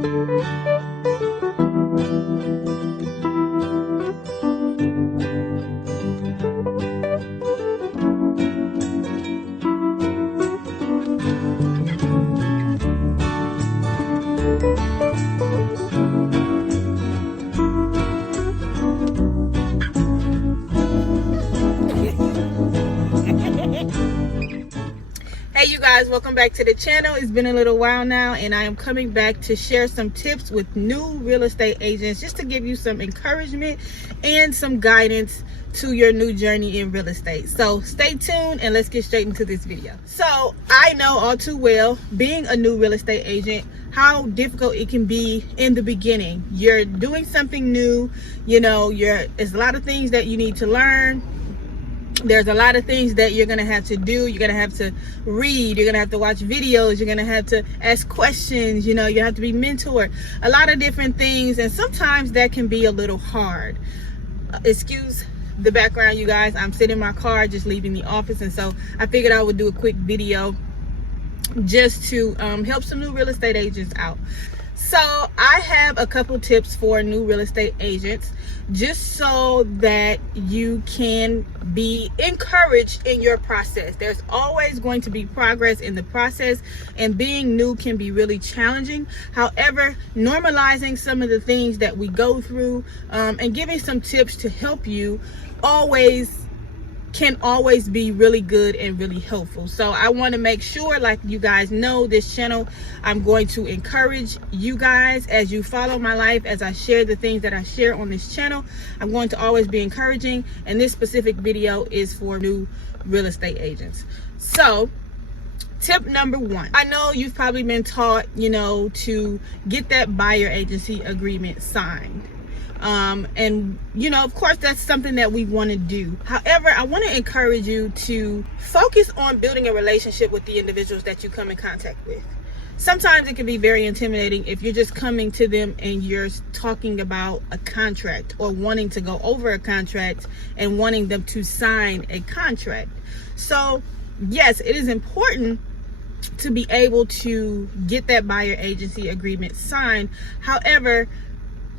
Hey you guys, welcome back to the channel. It's been a little while now, and I am coming back to share some tips with new real estate agents, just to give you some encouragement and some guidance to your new journey in real estate. So stay tuned and let's get straight into this video. So I know all too well, being a new real estate agent, how difficult it can be in the beginning. You're doing something new, there's a lot of things that you need to learn. There's a lot of things that you're going to have to do. You're going to have to read. You're going to have to watch videos. You're going to have to ask questions. You have to be mentored. A lot of different things. And sometimes that can be a little hard. Excuse the background, you guys. I'm sitting in my car just leaving the office. And so I figured I would do a quick video just to help some new real estate agents out. So I have a couple tips for new real estate agents, just so that you can be encouraged in your process. There's always going to be progress in the process, and being new can be really challenging. However, normalizing some of the things that we go through and giving some tips to help you can always be really good and really helpful. So I want to make sure, like you guys know, this channel, I'm going to encourage you guys as you follow my life, as I share the things that I share on this channel. I'm going to always be encouraging, and this specific video is for new real estate agents. So tip number one, I know you've probably been taught, to get that buyer agency agreement signed. And of course that's something that we want to do. However, I want to encourage you to focus on building a relationship with the individuals that you come in contact with. Sometimes it can be very intimidating if you're just coming to them and you're talking about a contract, or wanting to go over a contract and wanting them to sign a contract. So yes, it is important to be able to get that buyer agency agreement signed. However,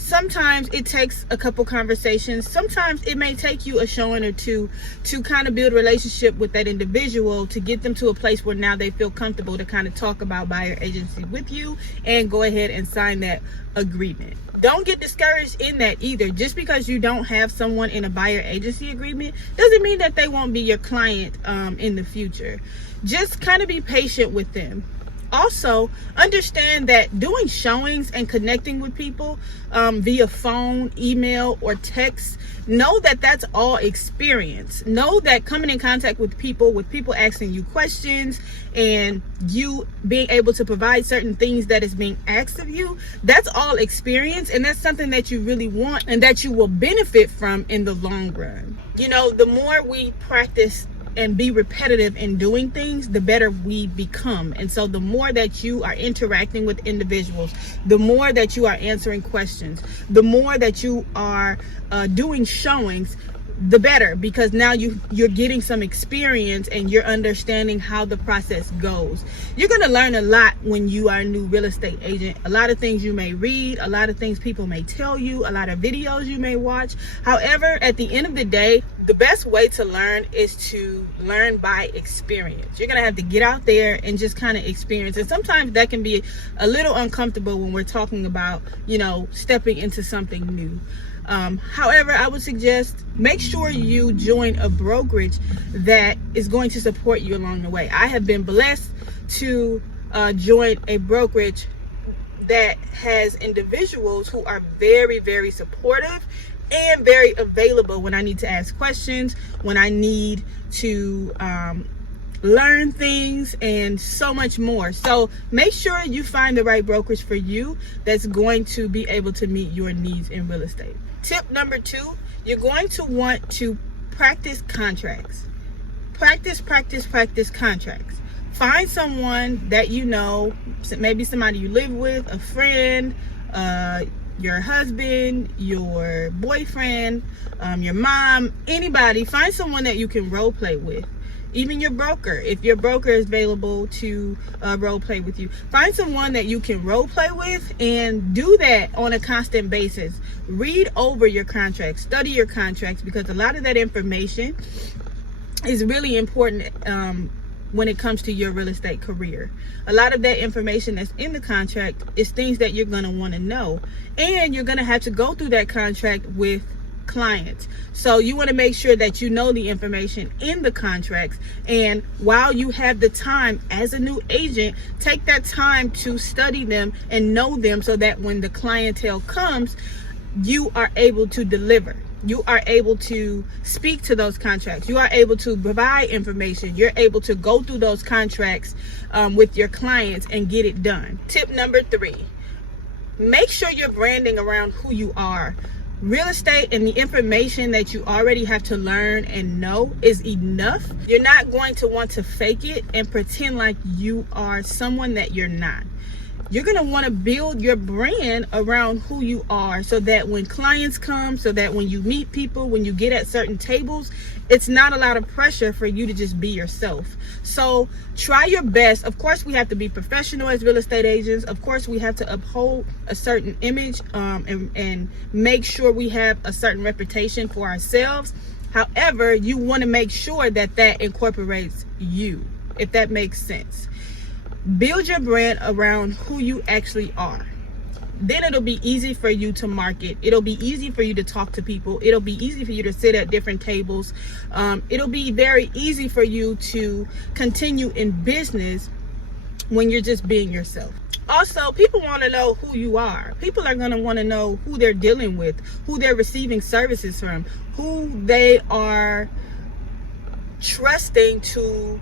sometimes it takes a couple conversations. Sometimes it may take you a showing or two to kind of build a relationship with that individual, to get them to a place where now they feel comfortable to kind of talk about buyer agency with you and go ahead and sign that agreement. Don't get discouraged in that either. Just because you don't have someone in a buyer agency agreement doesn't mean that they won't be your client in the future. Just kind of be patient with them. Also, understand that doing showings and connecting with people via phone, email, or text, know that that's all experience. Know that coming in contact with people asking you questions, and you being able to provide certain things that is being asked of you, that's all experience, and that's something that you really want and that you will benefit from in the long run. The more we practice and be repetitive in doing things, the better we become. And so the more that you are interacting with individuals, the more that you are answering questions, the more that you are doing showings, the better, because now you're getting some experience and you're understanding how the process goes. You're going to learn a lot when you are a new real estate agent. A lot of things you may read, a lot of things people may tell you, a lot of videos you may watch. However, at the end of the day, the best way to learn is to learn by experience. You're going to have to get out there and just kind of experience. And sometimes that can be a little uncomfortable when we're talking about, stepping into something new. However, I would suggest make sure you join a brokerage that is going to support you along the way. I have been blessed to join a brokerage that has individuals who are very, very supportive and very available when I need to ask questions, when I need to learn things, and so much more. So make sure you find the right brokerage for you that's going to be able to meet your needs in real estate. Tip number 2, you're going to want to practice contracts. Practice contracts. Find someone that maybe somebody you live with, a friend, your husband, your boyfriend, your mom, anybody. Find someone that you can role play with. even your broker. If your broker is available to role play with you, find someone that you can role play with, and do that on a constant basis. Read over your contracts, study your contracts, because a lot of that information is really important when it comes to your real estate career. A lot of that information that's in the contract is things that you're going to want to know, and you're going to have to go through that contract with clients. So you want to make sure that you know the information in the contracts, and while you have the time as a new agent, take that time to study them and know them, so that when the clientele comes, you are able to deliver. You are able to speak to those contracts. You are able to provide information. You're able to go through those contracts with your clients and get it done. Tip number 3, make sure you're branding around who you are. Real estate and the information that you already have to learn and know is enough. You're not going to want to fake it and pretend like you are someone that you're not. You're going to want to build your brand around who you are, so that when clients come, so that when you meet people, when you get at certain tables, it's not a lot of pressure for you to just be yourself. So try your best. Of course, we have to be professional as real estate agents. Of course, we have to uphold a certain image and make sure we have a certain reputation for ourselves. However, you want to make sure that that incorporates you, if that makes sense. Build your brand around who you actually are. Then it'll be easy for you to market. It'll be easy for you to talk to people. It'll be easy for you to sit at different tables. It'll be very easy for you to continue in business when you're just being yourself. Also, people want to know who you are. People are going to want to know who they're dealing with, who they're receiving services from, who they are trusting to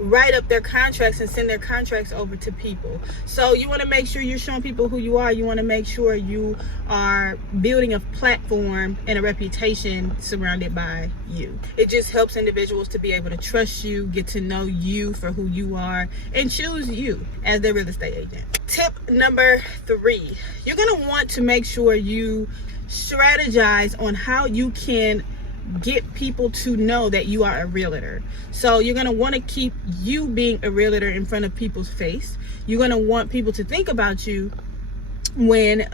write up their contracts and send their contracts over to people. So you want to make sure you're showing people who you are. You want to make sure you are building a platform and a reputation surrounded by you. It just helps individuals to be able to trust you, get to know you for who you are, and choose you as their real estate agent. Tip number 3, you're going to want to make sure you strategize on how you can get people to know that you are a realtor. So you're going to want to keep you being a realtor in front of people's face. You're going to want people to think about you when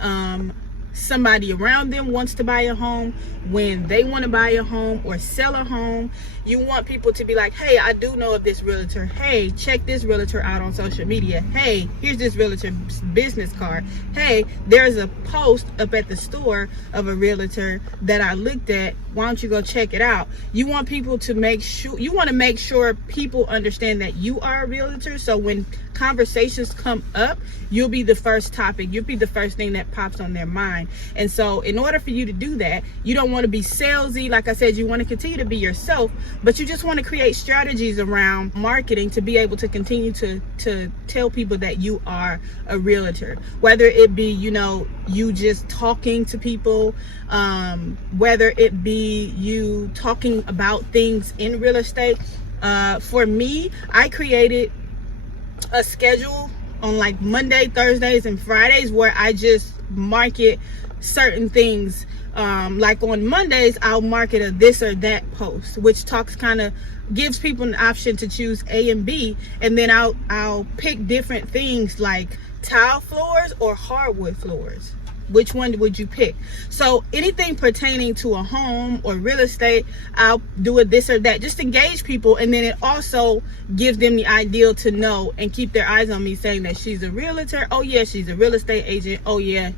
somebody around them wants to buy a home, when they want to buy a home or sell a home. You want people to be like, hey, I do know of this realtor. Hey, check this realtor out on social media. Hey, here's this realtor's business card. Hey, there's a post up at the store of a realtor that I looked at. Why don't you go check it out? You want people to make sure people understand that you are a realtor. So when conversations come up, you'll be the first topic. You'll be the first thing that pops on their mind. And so in order for you to do that, you don't want to be salesy. Like I said, you want to continue to be yourself, but you just want to create strategies around marketing to be able to continue to tell people that you are a realtor. Whether it be, you just talking to people, whether it be you talking about things in real estate. For me, I created a schedule on like Monday, Thursdays, and Fridays where I just market certain things. Like on Mondays, I'll market a this or that post, which gives people an option to choose A and B, and then I'll pick different things like tile floors or hardwood floors. Which one would you pick? So anything pertaining to a home or real estate, I'll do a this or that. Just engage people, and then it also gives them the idea to know and keep their eyes on me, saying that she's a realtor. Oh yeah, she's a real estate agent. Oh yeah,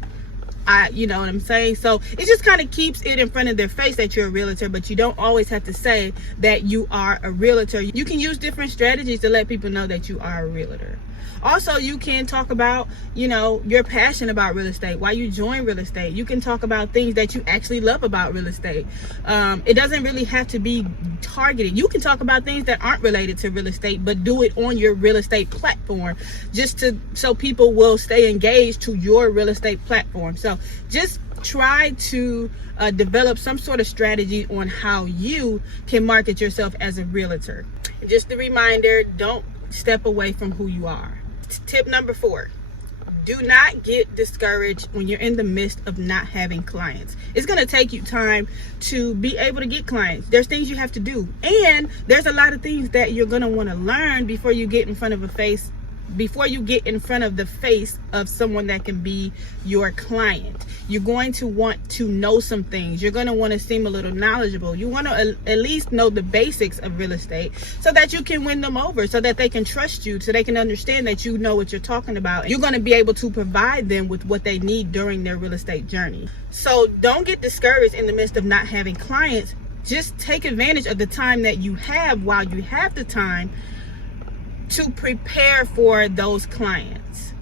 you know what I'm saying? So it just kind of keeps it in front of their face that you're a realtor, but you don't always have to say that you are a realtor. You can use different strategies to let people know that you are a realtor. Also, you can talk about, your passion about real estate, why you join real estate. You can talk about things that you actually love about real estate. It doesn't really have to be targeted. You can talk about things that aren't related to real estate, but do it on your real estate platform, so people will stay engaged to your real estate platform. So just try to develop some sort of strategy on how you can market yourself as a realtor. Just a reminder, don't step away from who you are. Tip number 4, do not get discouraged when you're in the midst of not having clients. It's going to take you time to be able to get clients. There's things you have to do, and there's a lot of things that you're going to want to learn before you get in front of the face of someone that can be your client. You're going to want to know some things. You're going to want to seem a little knowledgeable. You want to at least know the basics of real estate so that you can win them over, so that they can trust you, so they can understand that you know what you're talking about. You're going to be able to provide them with what they need during their real estate journey. So don't get discouraged in the midst of not having clients. Just take advantage of the time that you have while you have the time to prepare for those clients.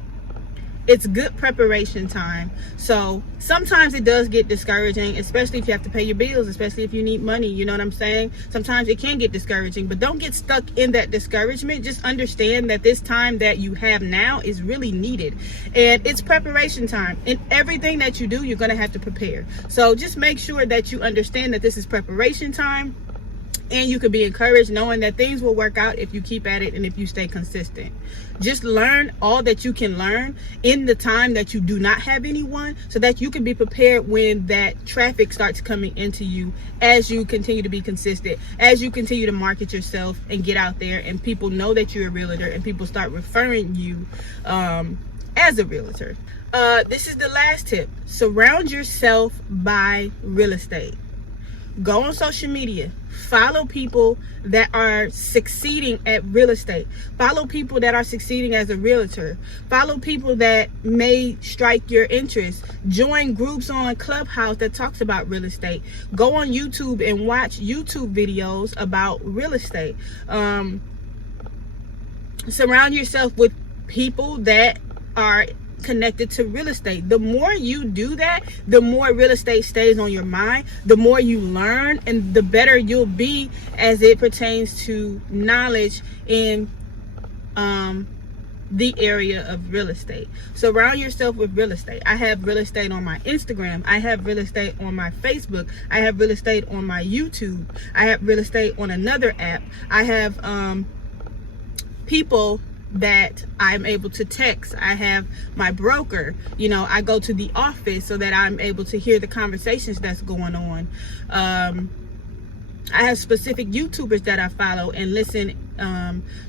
It's good preparation time. So sometimes it does get discouraging, especially if you have to pay your bills, especially if you need money. You know what I'm saying? Sometimes it can get discouraging, but don't get stuck in that discouragement. Just understand that this time that you have now is really needed, and it's preparation time. In everything that you do, you're going to have to prepare. So just make sure that you understand that this is preparation time. And you can be encouraged knowing that things will work out if you keep at it and if you stay consistent. Just learn all that you can learn in the time that you do not have anyone, so that you can be prepared when that traffic starts coming into you, as you continue to be consistent, as you continue to market yourself and get out there and people know that you're a realtor and people start referring you as a realtor. This is the last tip. Surround yourself by real estate. Go on social media. Follow people that are succeeding at real estate. Follow people that are succeeding as a realtor. Follow people that may strike your interest. Join groups on Clubhouse that talks about real estate. Go on YouTube and watch YouTube videos about real estate. Surround yourself with people that are connected to real estate. The more you do that, the more real estate stays on your mind, the more you learn, and the better you'll be as it pertains to knowledge in the area of real estate. Surround yourself with real estate. I have real estate on my Instagram. I have real estate on my Facebook. I have real estate on my YouTube. I have real estate on another app. I have people that I'm able to text. I have my broker. You know, I go to the office so that I'm able to hear the conversations that's going on. I have specific YouTubers that I follow and listen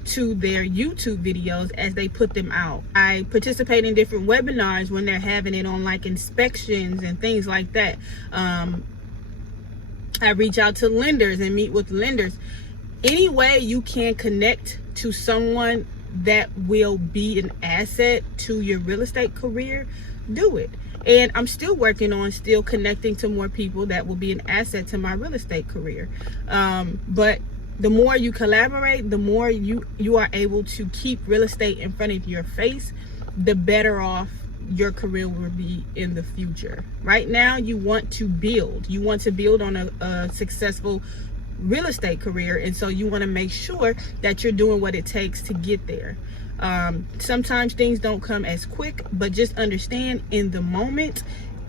to their YouTube videos as they put them out. I participate in different webinars when they're having it on, like inspections and things like that. I reach out to lenders and meet with lenders. Any way you can connect to someone that will be an asset to your real estate career, do it. And I'm still working on connecting to more people that will be an asset to my real estate career. But the more you collaborate, the more you are able to keep real estate in front of your face, the better off your career will be in the future. Right now, you want to build. You want to build on a successful real estate career, and so you want to make sure that you're doing what it takes to get there. Sometimes things don't come as quick, but just understand in the moment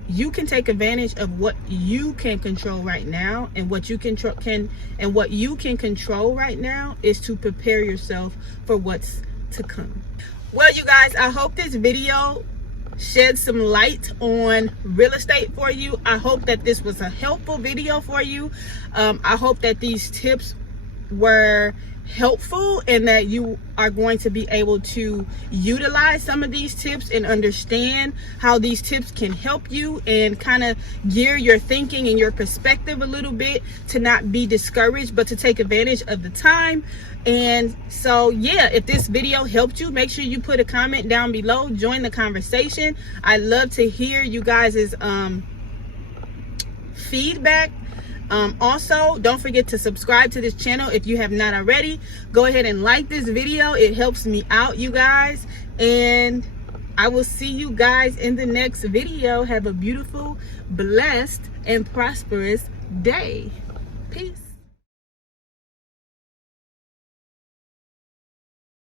you can take advantage of what you can control right now, and what you can control right now is to prepare yourself for what's to come. Well, you guys, I hope this video shed some light on real estate for you. I hope that this was a helpful video for you. I hope that these tips were helpful and that you are going to be able to utilize some of these tips and understand how these tips can help you and kind of gear your thinking and your perspective a little bit to not be discouraged, but to take advantage of the time. And so, yeah, if this video helped you, make sure you put a comment down below. Join the conversation. I love to hear you guys' feedback. Also, don't forget to subscribe to this channel if you have not already. Go ahead and like this video. It helps me out, you guys. And I will see you guys in the next video. Have a beautiful, blessed, and prosperous day. Peace.